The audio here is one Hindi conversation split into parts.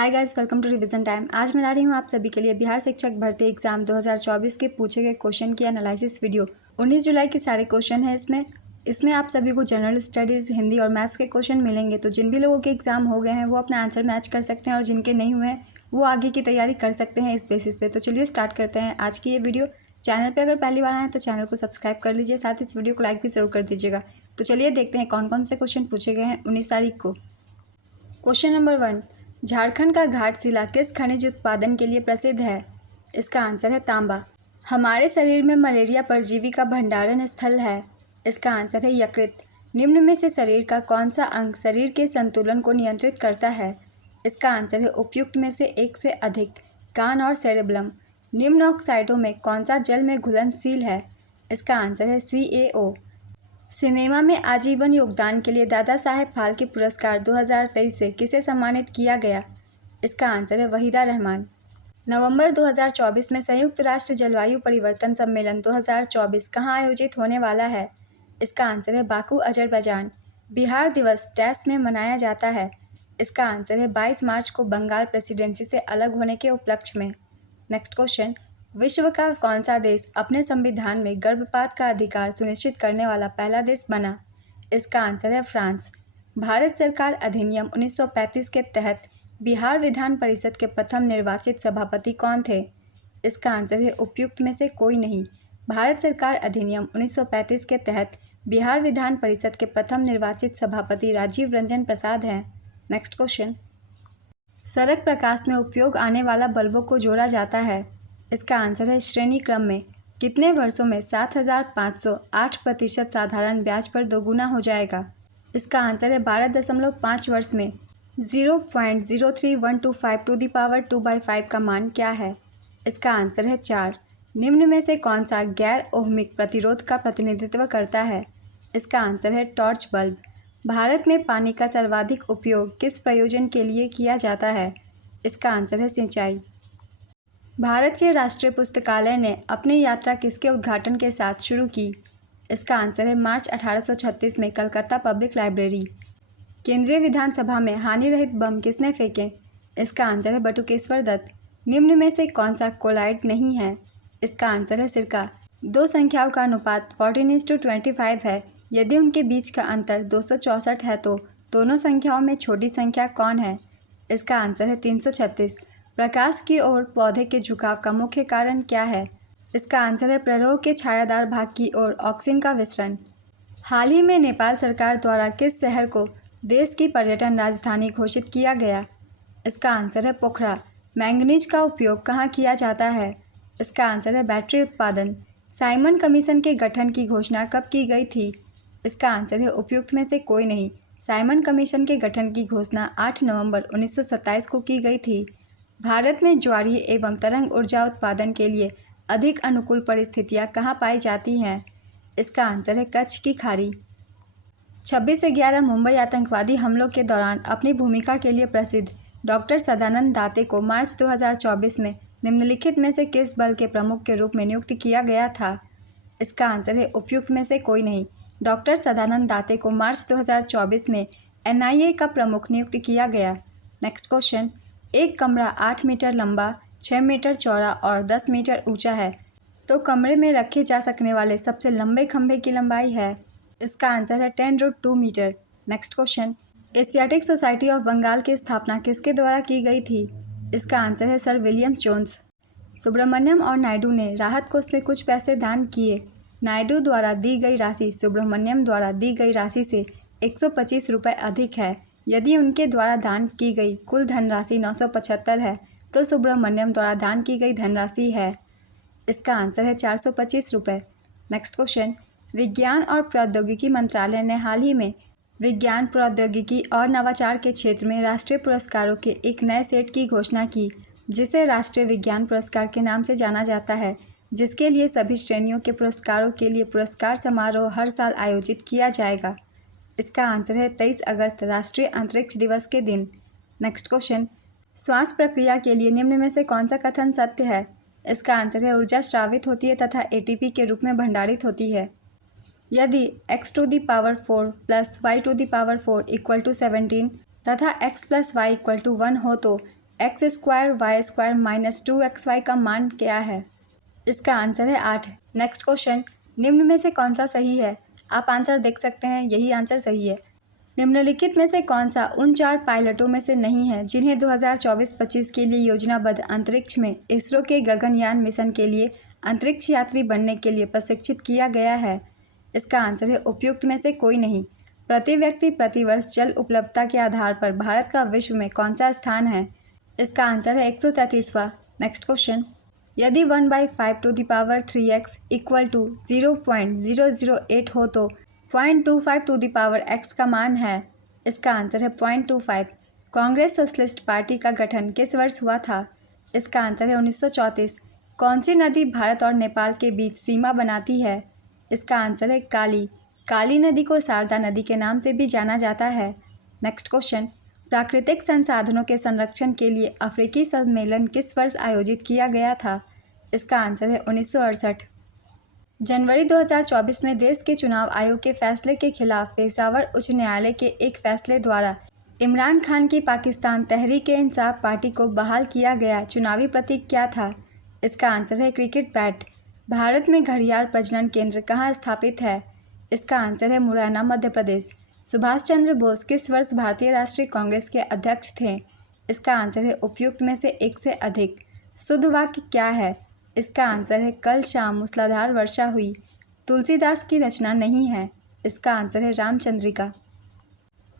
Hi guys, welcome to revision time. आज मैं ला रही हूँ आप सभी के लिए बिहार शिक्षक भर्ती एग्जाम 2024 के पूछे गए क्वेश्चन की एनालिसिस वीडियो। 19 जुलाई के सारे क्वेश्चन हैं इसमें आप सभी को जनरल स्टडीज़, हिंदी और मैथ्स के क्वेश्चन मिलेंगे। तो जिन भी लोगों के एग्जाम हो गए हैं वो अपना आंसर मैच कर सकते हैं और जिनके नहीं हुए हैं वो आगे की तैयारी कर सकते हैं इस बेसिस पे। तो चलिए स्टार्ट करते हैं आज की ये वीडियो। चैनल पर अगर पहली बार आए तो चैनल को सब्सक्राइब कर लीजिए, साथ ही इस वीडियो को लाइक भी ज़रूर कर दीजिएगा। तो चलिए देखते हैं कौन कौन से क्वेश्चन पूछे गए हैं 19 तारीख को। क्वेश्चन नंबर 1, झारखंड का घाटशिला किस खनिज उत्पादन के लिए प्रसिद्ध है? इसका आंसर है तांबा। हमारे शरीर में मलेरिया परजीवी का भंडारण स्थल है। इसका आंसर है यकृत। निम्न में से शरीर का कौन सा अंग शरीर के संतुलन को नियंत्रित करता है? इसका आंसर है उपयुक्त में से एक से अधिक, कान और सेरेब्लम। निम्न ऑक्साइडों में कौन सा जल में घुलनशील है? इसका आंसर है CaO। सिनेमा में आजीवन योगदान के लिए दादा साहेब फाल्के पुरस्कार 2023 से किसे सम्मानित किया गया? इसका आंसर है वहीदा रहमान। नवंबर 2024 में संयुक्त राष्ट्र जलवायु परिवर्तन सम्मेलन 2024 कहाँ आयोजित होने वाला है? इसका आंसर है बाकू, अजरबैजान। बिहार दिवस डैश में मनाया जाता है? इसका आंसर है 22 मार्च को बंगाल प्रेसिडेंसी से अलग होने के उपलक्ष्य में। नेक्स्ट क्वेश्चन, विश्व का कौन सा देश अपने संविधान में गर्भपात का अधिकार सुनिश्चित करने वाला पहला देश बना? इसका आंसर है फ्रांस। भारत सरकार अधिनियम 1935 के तहत बिहार विधान परिषद के प्रथम निर्वाचित सभापति कौन थे? इसका आंसर है उपयुक्त में से कोई नहीं। भारत सरकार अधिनियम 1935 के तहत बिहार विधान परिषद के प्रथम निर्वाचित सभापति राजीव रंजन प्रसाद हैं। नेक्स्ट क्वेश्चन, सड़क प्रकाश में उपयोग आने वाला बल्बों को जोड़ा जाता है? इसका आंसर है श्रेणी क्रम में। कितने वर्षों में 7,508% साधारण ब्याज पर दोगुना हो जाएगा? इसका आंसर है 12.5 वर्ष में। 0.03125 टू दी पावर 2/5 का मान क्या है? इसका आंसर है 4। निम्न में से कौन सा गैर ओहमिक प्रतिरोध का प्रतिनिधित्व करता है? इसका आंसर है टॉर्च बल्ब। भारत में पानी का सर्वाधिक उपयोग किस प्रयोजन के लिए किया जाता है? इसका आंसर है सिंचाई। भारत के राष्ट्रीय पुस्तकालय ने अपनी यात्रा किसके उद्घाटन के साथ शुरू की? इसका आंसर है मार्च 1836 में कलकत्ता पब्लिक लाइब्रेरी। केंद्रीय विधानसभा में हानि रहित बम किसने फेंके? इसका आंसर है बटुकेश्वर दत्त। निम्न में से कौन सा कोलाइड नहीं है? इसका आंसर है सिरका। दो संख्याओं का अनुपात 14:25 है। यदि उनके बीच का अंतर 264 है तो दोनों संख्याओं में छोटी संख्या कौन है? इसका आंसर है 336। प्रकाश की ओर पौधे के झुकाव का मुख्य कारण क्या है? इसका आंसर है प्ररोह के छायादार भाग की ओर ऑक्सीजन का विसरण। हाल ही में नेपाल सरकार द्वारा किस शहर को देश की पर्यटन राजधानी घोषित किया गया? इसका आंसर है पोखरा। मैंगनीज का उपयोग कहाँ किया जाता है? इसका आंसर है बैटरी उत्पादन। साइमन कमीशन के गठन की घोषणा कब की गई थी? इसका आंसर है उपयुक्त में से कोई नहीं। साइमन कमीशन के गठन की घोषणा 8 नवंबर 1927 को की गई थी। भारत में ज्वारीय एवं तरंग ऊर्जा उत्पादन के लिए अधिक अनुकूल परिस्थितियां कहाँ पाई जाती हैं? इसका आंसर है कच्छ की खाड़ी। 26 से 11 मुंबई आतंकवादी हमलों के दौरान अपनी भूमिका के लिए प्रसिद्ध डॉक्टर सदानंद दाते को मार्च 2024 में निम्नलिखित में से किस बल के प्रमुख के रूप में नियुक्त किया गया था? इसका आंसर है उपयुक्त में से कोई नहीं। डॉक्टर सदानंद दाते को मार्च 2024 में NIA का प्रमुख नियुक्त किया गया। नेक्स्ट क्वेश्चन, एक कमरा 8 मीटर लंबा, 6 मीटर चौड़ा और 10 मीटर ऊंचा है, तो कमरे में रखे जा सकने वाले सबसे लंबे खंभे की लंबाई है? इसका आंसर है 10√2 metre. Next question, Asiatic Society of Bengal की स्थापना किसके द्वारा की गई थी? इसका आंसर है सर विलियम जोन्स। सुब्रमण्यम और नायडू ने राहत कोष में कुछ पैसे दान किए। नायडू द्वारा दी गई राशि सुब्रमण्यम द्वारा दी गई राशि से 125 रुपये अधिक है। यदि उनके द्वारा दान की गई कुल धनराशि 975 है तो सुब्रमण्यम द्वारा दान की गई धनराशि है? इसका आंसर है 425 रुपये। नेक्स्ट क्वेश्चन, विज्ञान और प्रौद्योगिकी मंत्रालय ने हाल ही में विज्ञान, प्रौद्योगिकी और नवाचार के क्षेत्र में राष्ट्रीय पुरस्कारों के एक नए सेट की घोषणा की, जिसे राष्ट्रीय विज्ञान पुरस्कार के नाम से जाना जाता है, जिसके लिए सभी श्रेणियों के पुरस्कारों के लिए पुरस्कार समारोह हर साल आयोजित किया जाएगा। इसका आंसर है 23 अगस्त, राष्ट्रीय अंतरिक्ष दिवस के दिन। नेक्स्ट क्वेश्चन, श्वास प्रक्रिया के लिए निम्न में से कौन सा कथन सत्य है? इसका आंसर है ऊर्जा स्रावित होती है तथा ATP के रूप में भंडारित होती है। यदि x⁴ + y⁴ = 17 तथा x + y = 1 हो तो x square y square minus 2xy का मान क्या है? इसका आंसर है 8। नेक्स्ट क्वेश्चन, निम्न में से कौन सा सही है? आप आंसर देख सकते हैं, यही आंसर सही है। निम्नलिखित में से कौन सा उन 4 पायलटों में से नहीं है जिन्हें 2024-25 के लिए योजनाबद्ध अंतरिक्ष में इसरो के गगनयान मिशन के लिए अंतरिक्ष यात्री बनने के लिए प्रशिक्षित किया गया है? इसका आंसर है उपयुक्त में से कोई नहीं। प्रति व्यक्ति प्रतिवर्ष जल उपलब्धता के आधार पर भारत का विश्व में कौन सा स्थान है? इसका आंसर है 133वां। नेक्स्ट क्वेश्चन, यदि 1/5 to the power 3x equal to 0.008 हो तो 0.25 टू द पावर x का मान है? इसका आंसर है 0.25। कांग्रेस सोशलिस्ट पार्टी का गठन किस वर्ष हुआ था? इसका आंसर है 1934। कौन सी नदी भारत और नेपाल के बीच सीमा बनाती है? इसका आंसर है काली। काली नदी को शारदा नदी के नाम से भी जाना जाता है। नेक्स्ट क्वेश्चन, प्राकृतिक संसाधनों के संरक्षण के लिए अफ्रीकी सम्मेलन किस वर्ष आयोजित किया गया था? इसका आंसर है 1968। जनवरी 2024 में देश के चुनाव आयोग के फैसले के खिलाफ पेशावर उच्च न्यायालय के एक फैसले द्वारा इमरान खान की पाकिस्तान तहरीक-ए-इंसाफ पार्टी को बहाल किया गया चुनावी प्रतीक क्या था? इसका आंसर है क्रिकेट बैट। भारत में घड़ियाल प्रजनन केंद्र कहाँ स्थापित है? इसका आंसर है मुरैना, मध्य प्रदेश। सुभाष चंद्र बोस किस वर्ष भारतीय राष्ट्रीय कांग्रेस के अध्यक्ष थे? इसका आंसर है उपयुक्त में से एक से अधिक। शुद्ध वाक्य क्या है? इसका आंसर है कल शाम मूसलाधार वर्षा हुई। तुलसीदास की रचना नहीं है। इसका आंसर है रामचंद्रिका।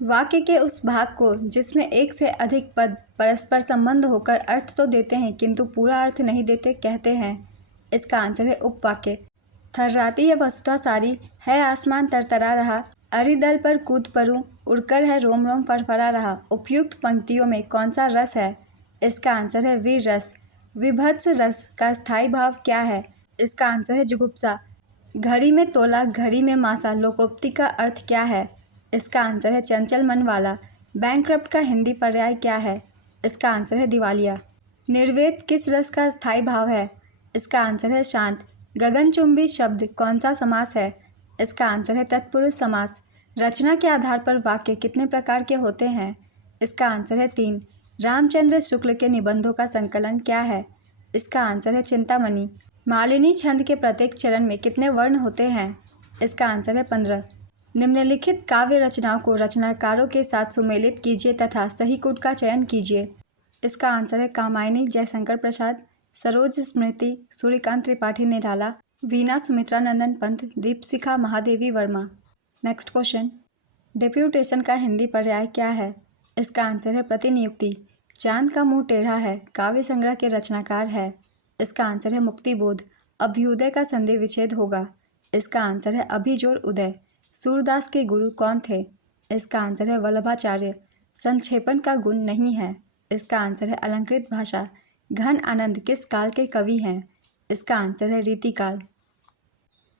वाक्य के उस भाग को जिसमें एक से अधिक पद परस्पर संबंध होकर अर्थ तो देते हैं किंतु पूरा अर्थ नहीं देते कहते हैं? इसका आंसर है उपवाक्य। थर्राती है वसुधा सारी, है आसमान तरतरा रहा, अरिदल पर कूद परूं, उड़कर है रोम रोम फरफरा रहा। उपयुक्त पंक्तियों में कौन सा रस है? इसका आंसर है वीर रस। विभत्स रस का स्थायी भाव क्या है? इसका आंसर है जुगुप्सा। घड़ी में तोला, घड़ी में मासा, लोकोक्ति का अर्थ क्या है? इसका आंसर है चंचल मन वाला। बैंकक्रप्ट का हिंदी पर्याय क्या है? इसका आंसर है दिवालिया। निर्वेद किस रस का स्थायी भाव है? इसका आंसर है शांत। गगनचुंबी शब्द कौन सा समास है? इसका आंसर है तत्पुरुष समास। रचना के आधार पर वाक्य कितने प्रकार के होते हैं? इसका आंसर है 3। रामचंद्र शुक्ल के निबंधों का संकलन क्या है? इसका आंसर है चिंतामणि। मालिनी छंद के प्रत्येक चरण में कितने वर्ण होते हैं? इसका आंसर है 15। निम्नलिखित काव्य रचनाओं को रचनाकारों के साथ सुमेलित कीजिए तथा सही कूट का चयन कीजिए। इसका आंसर है Kamayani Jaishankar Prasad, Saroj Smriti Suryakant Tripathi Nirala, Veena Sumitra Nandan Pant, Deepshikha Mahadevi Verma. Next question, deputation का हिंदी पर्याय क्या है? इसका आंसर है प्रतिनियुक्ति। चांद का मुंह टेढ़ा है काव्य संग्रह के रचनाकार है। इसका आंसर है मुक्तिबोध। अभ्युदय का संधि विच्छेद होगा। इसका आंसर है अभिजोड़ उदय। सूरदास के गुरु कौन थे? इसका आंसर है वल्लभाचार्य। संक्षेपण का गुण नहीं है। इसका आंसर है अलंकृत भाषा। घन आनंद किस काल के कवि हैं? इसका आंसर है रीतिकाल।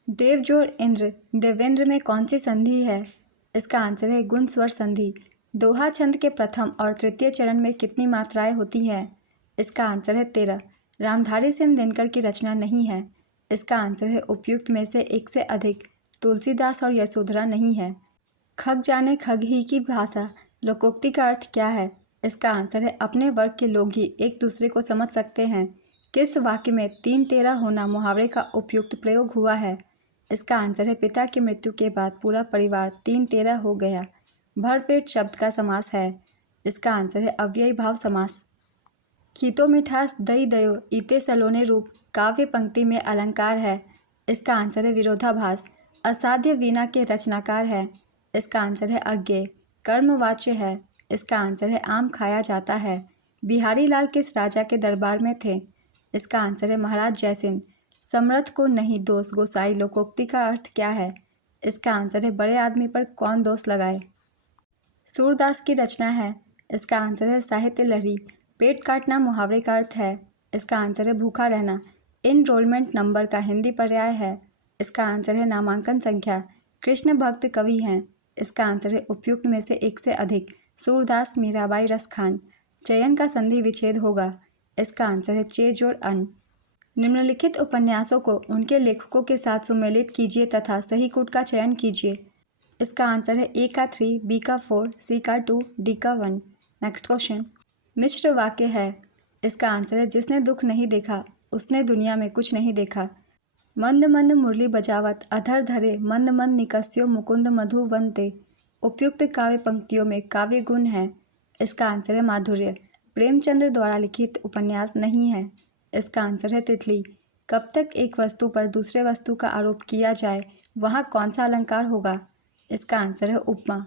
देवजोड़ इंद्र, देवेंद्र में कौन सी संधि है? इसका आंसर है गुण स्वर संधि। दोहा छंद के प्रथम और तृतीय चरण में कितनी मात्राएं होती हैं? इसका आंसर है 13। रामधारी सिंह दिनकर की रचना नहीं है। इसका आंसर है उपयुक्त में से एक से अधिक। तुलसीदास और यशोधरा नहीं है। खग जाने खग ही की भाषा, लोकोक्ति का अर्थ क्या है? इसका आंसर है अपने वर्ग के लोग ही एक दूसरे को समझ सकते हैं। किस वाक्य में 3-13 होना मुहावरे का उपयुक्त प्रयोग हुआ है? इसका आंसर है पिता की मृत्यु के बाद पूरा परिवार 3-13 हो गया। भरपेट शब्द का समास है। इसका आंसर है अव्ययी भाव समास। खीतो मिठास दई दयो ईते सलोने रूप काव्य पंक्ति में अलंकार है। इसका आंसर है विरोधाभास। असाध्य वीणा के रचनाकार है। इसका आंसर है अज्ञेय। कर्मवाच्य है। इसका आंसर है आम खाया जाता है। बिहारी लाल किस राजा के दरबार में थे? इसका आंसर है महाराज जयसिंह। समर्थ को नहीं दोष गोसाई लोकोक्ति का अर्थ क्या है? इसका आंसर है बड़े आदमी पर कौन दोष लगाए। सूरदास की रचना है। इसका आंसर है साहित्य लहरी। पेट काटना मुहावरे का अर्थ है। इसका आंसर है भूखा रहना। इनरोलमेंट नंबर का हिंदी पर्याय है। इसका आंसर है नामांकन संख्या। कृष्ण भक्त कवि हैं। इसका आंसर है उपयुक्त में से एक से अधिक। सूरदास, मीराबाई, रसखान। चयन का संधि विच्छेद होगा। इसका आंसर है चे जोड़ अन। निम्नलिखित उपन्यासों को उनके लेखकों के साथ सुमेलित कीजिए तथा सही कूट का चयन कीजिए। इसका आंसर है ए का 3, बी का 4, सी का 2, डी का 1। नेक्स्ट क्वेश्चन, मिश्र वाक्य है। इसका आंसर है जिसने दुख नहीं देखा उसने दुनिया में कुछ नहीं देखा। मंद मंद मुरली बजावत अधर धरे मंद मंद निकस्यो मुकुंद मधु वनते। उपयुक्त काव्य पंक्तियों में काव्य गुण है। इसका आंसर है माधुर्य। प्रेमचंद्र द्वारा लिखित उपन्यास नहीं है। इसका आंसर है तितली। कब तक एक वस्तु पर दूसरे वस्तु का आरोप किया जाए वहाँ कौन सा अलंकार होगा? इसका आंसर है उपमा।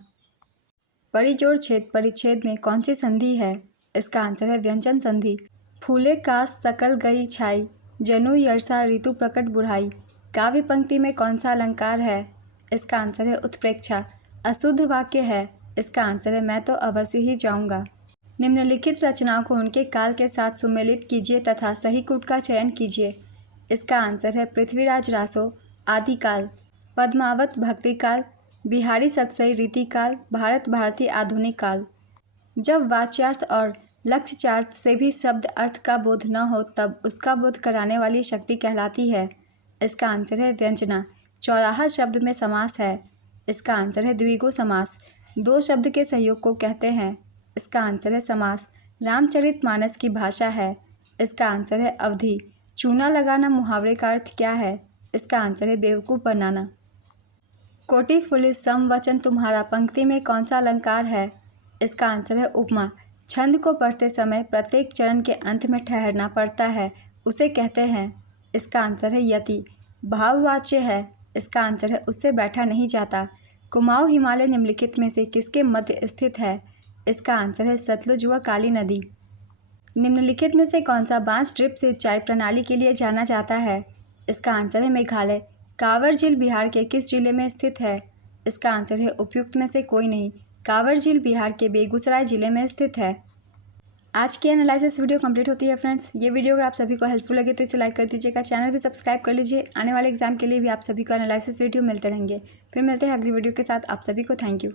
परिजोड़ छेद परिच्छेद में कौन सी संधि है? इसका आंसर है व्यंजन संधि। फूले कास सकल गई छाई जनु यरसा ऋतु प्रकट बुढ़ाई। काव्य पंक्ति में कौन सा अलंकार है? इसका आंसर है उत्प्रेक्षा। अशुद्ध वाक्य है। इसका आंसर है मैं तो अवश्य ही जाऊंगा। निम्नलिखित रचनाओं को उनके काल के साथ सुमेलित कीजिए तथा सही कूट का चयन कीजिए। इसका आंसर है पृथ्वीराज रासो आदिकाल, पद्मावत भक्तिकाल, बिहारी सतसई रीतिकाल, भारत भारती आधुनिक काल। जब वाच्यार्थ और लक्ष्यार्थ से भी शब्द अर्थ का बोध न हो तब उसका बोध कराने वाली शक्ति कहलाती है। इसका आंसर है व्यंजना। चौराहा शब्द में समास है। इसका आंसर है द्विगु समास। दो शब्द के संयोग को कहते हैं। इसका आंसर है समास। रामचरितमानस की भाषा है। इसका आंसर है अवधि। चूना लगाना मुहावरे का अर्थ क्या है? इसका आंसर है बेवकूफ़ बनाना। कोटि फुलिस समवचन तुम्हारा पंक्ति में कौन सा अलंकार है? इसका आंसर है उपमा। छंद को पढ़ते समय प्रत्येक चरण के अंत में ठहरना पड़ता है, उसे कहते हैं। इसका आंसर है यति। भाववाच्य है। इसका आंसर है उससे बैठा नहीं जाता। कुमाऊं हिमालय निम्नलिखित में से किसके मध्य स्थित है? इसका आंसर है सतलुज व काली नदी। निम्नलिखित में से कौन सा बांस ड्रिप सिंचाई प्रणाली के लिए जाना जाता है? इसका आंसर है मेघालय। कांवर झील बिहार के किस जिले में स्थित है? इसका आंसर है उपयुक्त में से कोई नहीं। कांवर झील बिहार के बेगूसराय जिले में स्थित है। आज की एनालिसिस वीडियो कंप्लीट होती है फ्रेंड्स। ये वीडियो अगर आप सभी को हेल्पफुल लगे तो इसे लाइक कर दीजिएगा, चैनल भी सब्सक्राइब कर लीजिए। आने वाले एग्जाम के लिए भी आप सभी को एनालिसिस वीडियो मिलते रहेंगे। फिर मिलते हैं अगली वीडियो के साथ। आप सभी को थैंक यू।